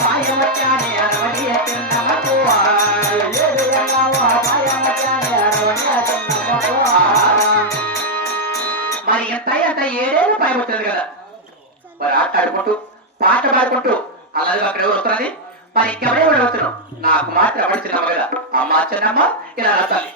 పాయమచ్చానే అరవడియ చిన్నమ్మకు పాయమచ్చానే అరవడియ చిన్నమ్మకు మరి ఎంత ఎంత ఏడేళ్ళు పాయమవుతుంది కదా మరి ఆటలాడుకుంటూ పాట పాడుకుంటూ అలాగే అక్కడ ఎవరు వస్తున్నది మరి ఇంకెవరే వస్తున్నావు నాకు మాత్రం ఎవరు చిన్నమ్మ కదా అమ్మ చిన్నమ్మ ఇలా రాస్తాలి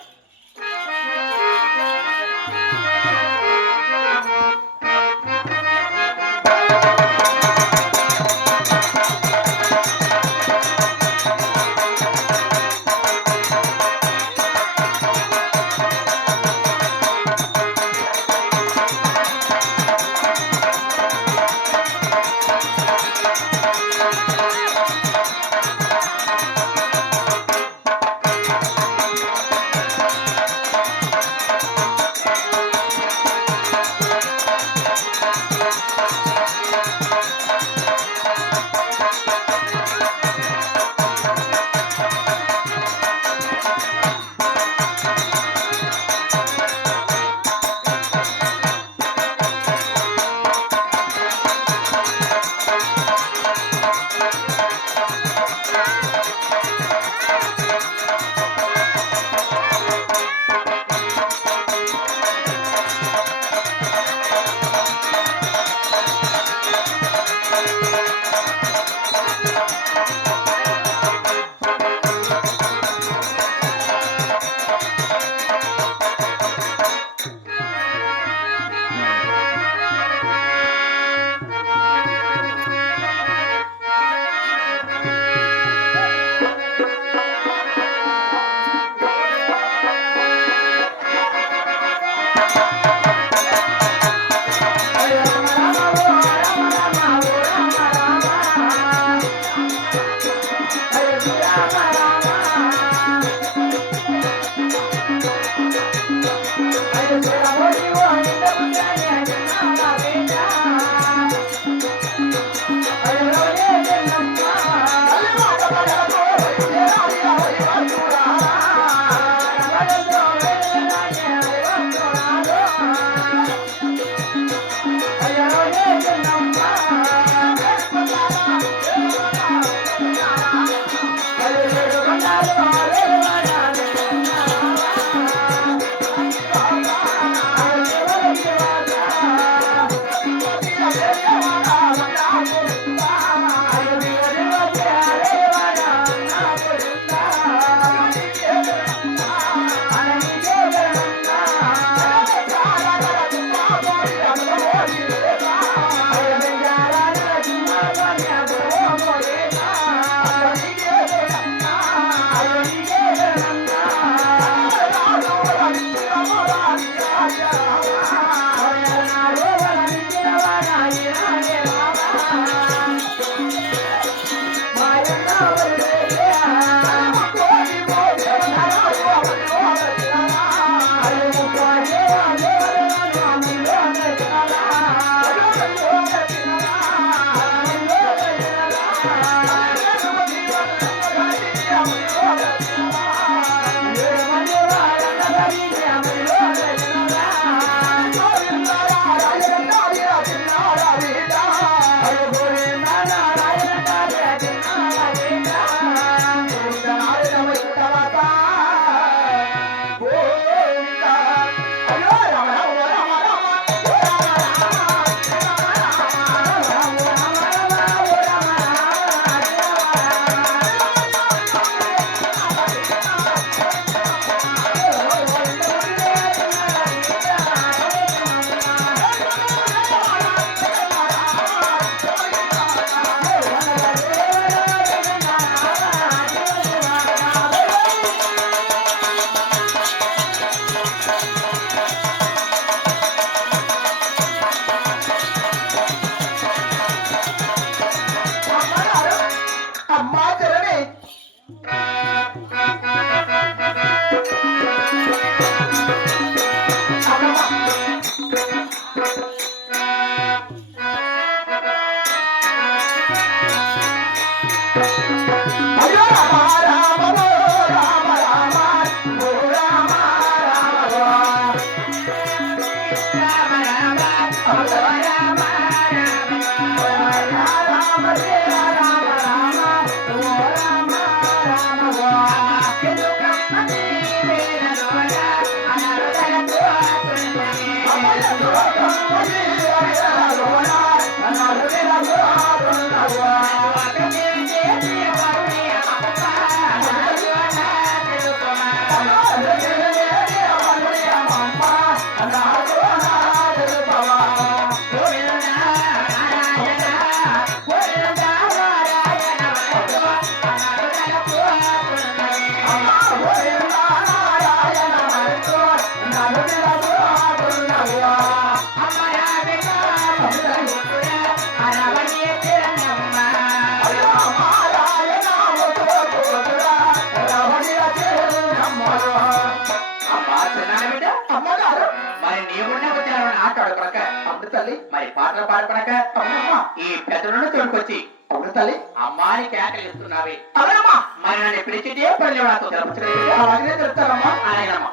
ఆట ఆడుకోనక అవును తల్లి. మరి పాటలు పాడుకోనక అవునమ్మా. ఈ పెద్దలను తోడుకొచ్చి అవును తల్లి. అమ్మాని కేకలు ఇస్తున్నావే అవునమ్మా. మరి నన్ను పిలిచితే పల్లె నాతో తెలపచ్చలేదు. అలాగే చెప్తారమ్మా. అలాగేనమ్మా.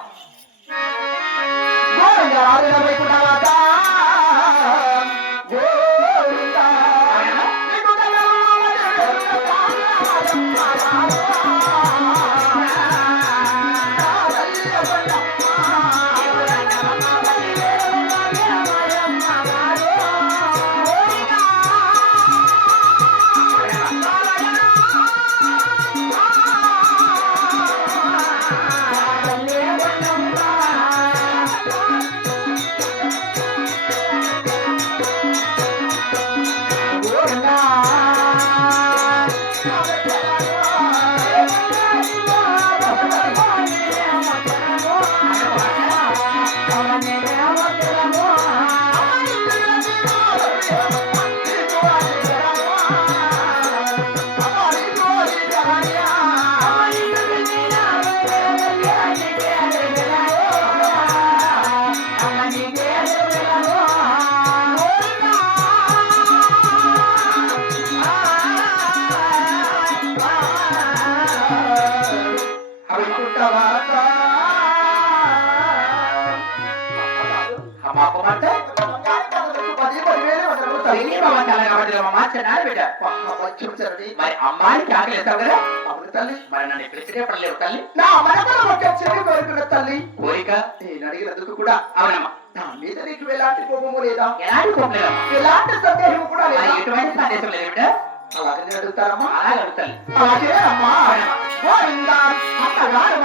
గోవిందా వైకుంఠనాథ గోవిందా. మరి అమ్మాయికి ఆకలిస్తావు కదా అవును తల్లి. మరి నన్ను పిలిచితే పడలేవు తల్లి. నా మనసులో ఒక చెడు కోరుకున్న తల్లి కోరిక నేను అడిగినందుకు కూడా అవునమ్మా. నా మీద నీకు ఎలాంటి కోపము లేదా? ఎలాంటి కోపం లేదమ్మా. ఎలాంటి సందేహం కూడా మరి లేదా? ఎటువంటి సందేశం లేదు బిడ్డ. అలాగే అడుగుతారమ్మా. అలాగే అడుగుతాను. అలాగే అమ్మా. గోవిందా అత్తగారు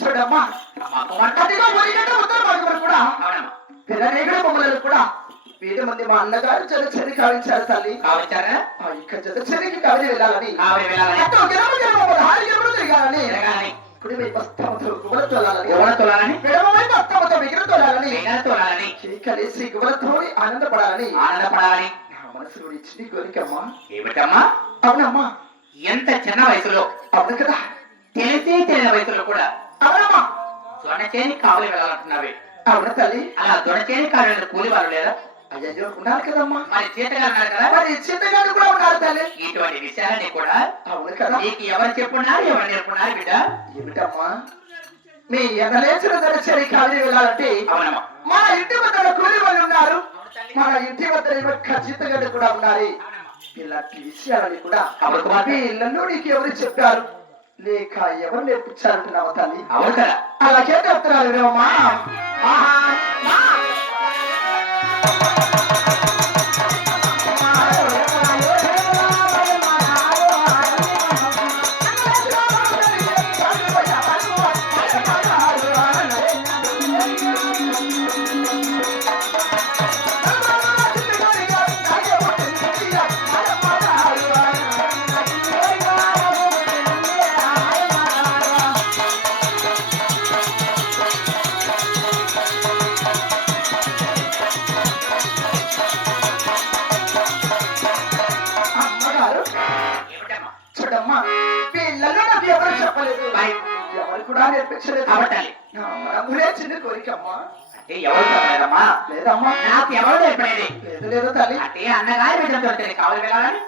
చూడమ్మా. అదిగో ఒరిగడ్డ ఉత్తర భాగంలో కూడా పిల్లనేగడ బొమ్మలను కూడా 7 మంది మా అన్నగారు జగచ్చరి కావించారు తల్లి. కావచ్చారా? ఆ ఇక్క జగచ్చరికి కావిలి వెళ్ళాలని కావలి వెళ్ళాలని అటు గిరమ గిరమ 16 గిరమలు తిరగాలని తిరగాలని కుడి వైపు అస్తమతో గువ్వల తోలాలని ఎవరు తోలాలని ఎడమ వైపు అస్తమతో మిగిలి తోలాలని మిగతా తోలాలని కలిసి గువ్వలతోని ఆనందపడాలని ఆనందపడాలని నా మనసులో ఇచ్చింది కోరికమ్మా. ఏమిటమ్మా? అవునమ్మా. ఎంత చిన్న వయసులో అవును కదా. తెలియని వయసులో కూడా అవునమ్మా. దొనచేని కావలి వెళ్ళాలంటున్నావే. అవును తల్లి. అలా దొనచేని కావలి కూలి వాళ్ళు లేదా? అయ్యో ఉన్నారు కదమ్మా. మరి చేతగా ఉన్నారు కదా. మరి చిత్తగాడు కూడా ఉన్నారు తల్లి. ఇటువంటి విషయాలన్నీ కూడా అవును కదా. నీకు ఎవరు చెప్పున్నారు ఎవరు నేర్పున్నారు బిడ్డ? ఏమిటమ్మా మీ ఎనలేచిన దరచరి కావిలి వెళ్ళాలంటే అవునమ్మా. మన ఇంటి వద్ద కూలి వాళ్ళు ఉన్నారు. మన ఇంటి వద్ద ఖచ్చితంగా కూడా ఉన్నారు. ఇలాంటి విషయాలని కూడా మీ ఇళ్ళలో నీకు ఎవరు చెప్పారు లేక ఎవరు నేర్పించారంటున్నావు తల్లి? అవును కదా. అలాగే చెప్తున్నారు అమ్మా. చూడమ్మా పిల్లలు నాకు ఎవరు చెప్పలేదు, ఎవరు కూడా నేర్పించలేదు. చిన్న కోరికమ్మా. ఎవరు చెప్పలేదమ్మా? లేదమ్మా. నాకు ఎవరు చెప్పలేదు. లేదు లేదు తల్లి. అంటే అన్నగారి బిడ్డ దొరికింది కావాలి వెళ్ళాలని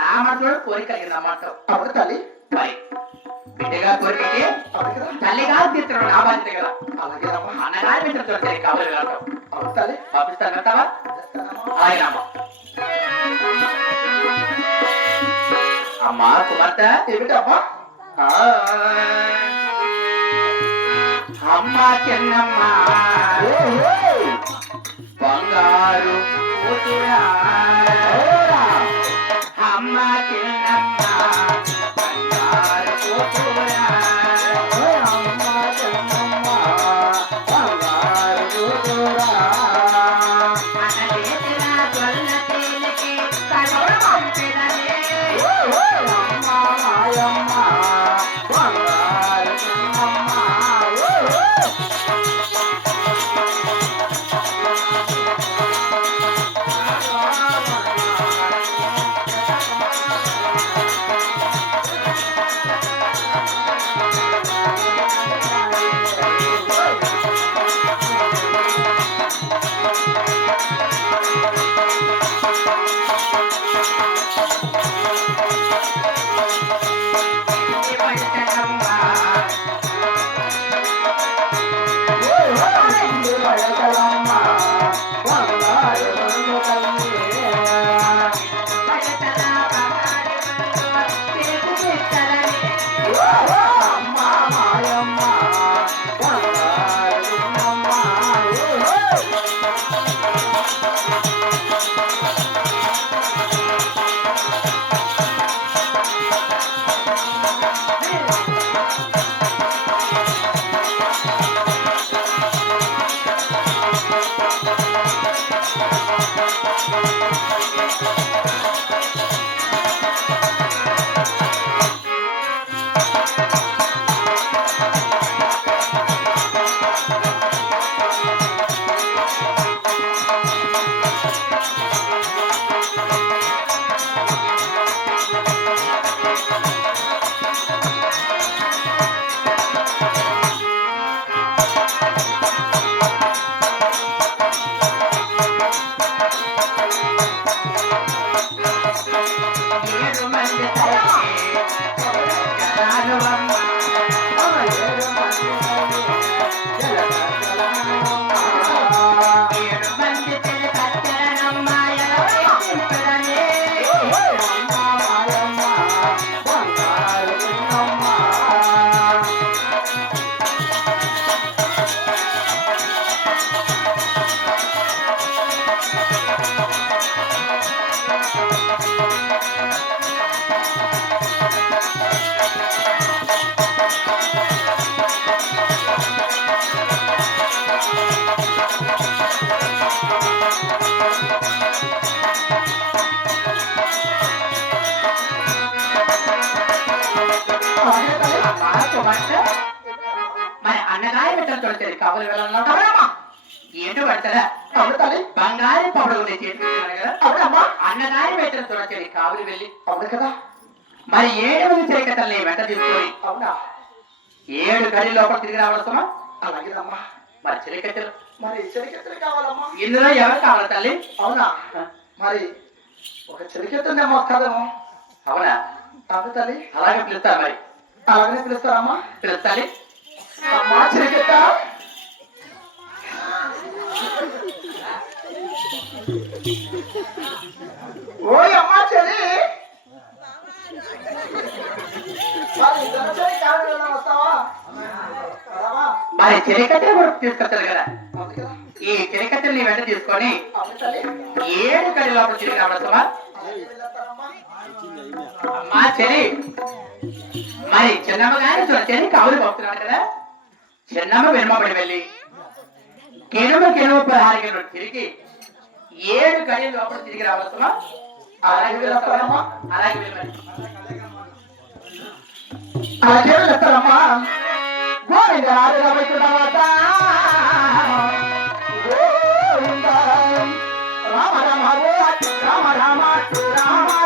నా మనసులో కోరిక కలిగిందన్నమాట. అవును తల్లి. మరి బిడ్డగా కోరికకి అవును కదా. తల్లిగారు తీర్చడం నా బాధ్యత కదా. అలాగేనమ్మా. అన్నగారి బిడ్డ దొరికింది కావాలి వెళ్ళటం. అవును తల్లి. పంపిస్తాను అంటావా? అలాగేనమ్మా. అమ్మా కుమార్తె ఏమిటమ్మా? అమ్మ చిన్నమ్మ బంగారు కూతురా అమ్మ చిన్నమ్మ బంగారు కూతురా అమ్మ చిన్నమ్మ బంగారు కూతురా అనలేసిన గొల్ల తేలికి కనులు పంపినలే అమ్మ మాయమ్మ బంగారు చిన్నమ్మ మరి అన్నగారి బిడ్డలు దొరికింది కావాలి వెళ్ళాలన్నా ఏంటో పడతారా? అవును తల్లి. బంగారు పౌడర్ ఉంది చేతికి కదా. అవునమ్మా. అన్నగారి బిడ్డలు దొరికింది కావాలి వెళ్ళి అవును కదా. మరి 7 మంది చరికతల్ని వెంట తీసుకొని అవునా. 7 గడి లోపల తిరిగి రావాల్సమా? అలాగేనమ్మా. మరి చరికత్తెలు మరి చెలికెత్తలు కావాలమ్మా. ఇందులో ఎవరు కావాలి తల్లి? అవునా. మరి ఒక చెలికెత్తుందేమో వస్తుందేమో. అవునా. అవును తల్లి. అలాగే పిలుస్తారు మరి. అలాగనే పిలుస్తారమ్మా. పిలుస్తాలి. అమ్మా చెలికెత్త. ఓయ్ అమ్మా చెలి. మరి చెలికత్తెలు కూడా తీసుకొచ్చారు కదా. ఈ చెలికత్తెల్ని వెంట తీసుకొని 7 గడి లోపల తిరిగి రావాల్సమా? అమ్మా చెలి మరి చిన్నమ్మ గారి చెల్లి కావులు పంపుతున్నాడు కదా. చిన్నమ్మ వెనుమబడి వెళ్ళి కెనుమ 16 గంటలు తిరిగి 7 గడి లోపల తిరిగి రావాల్సమా? అలాగే వెళ్తారమ్మా. అలాగే వెళ్ళాలి. అలాగే వెళ్తారమ్మా. గోవింద రామ రామ రామ రామ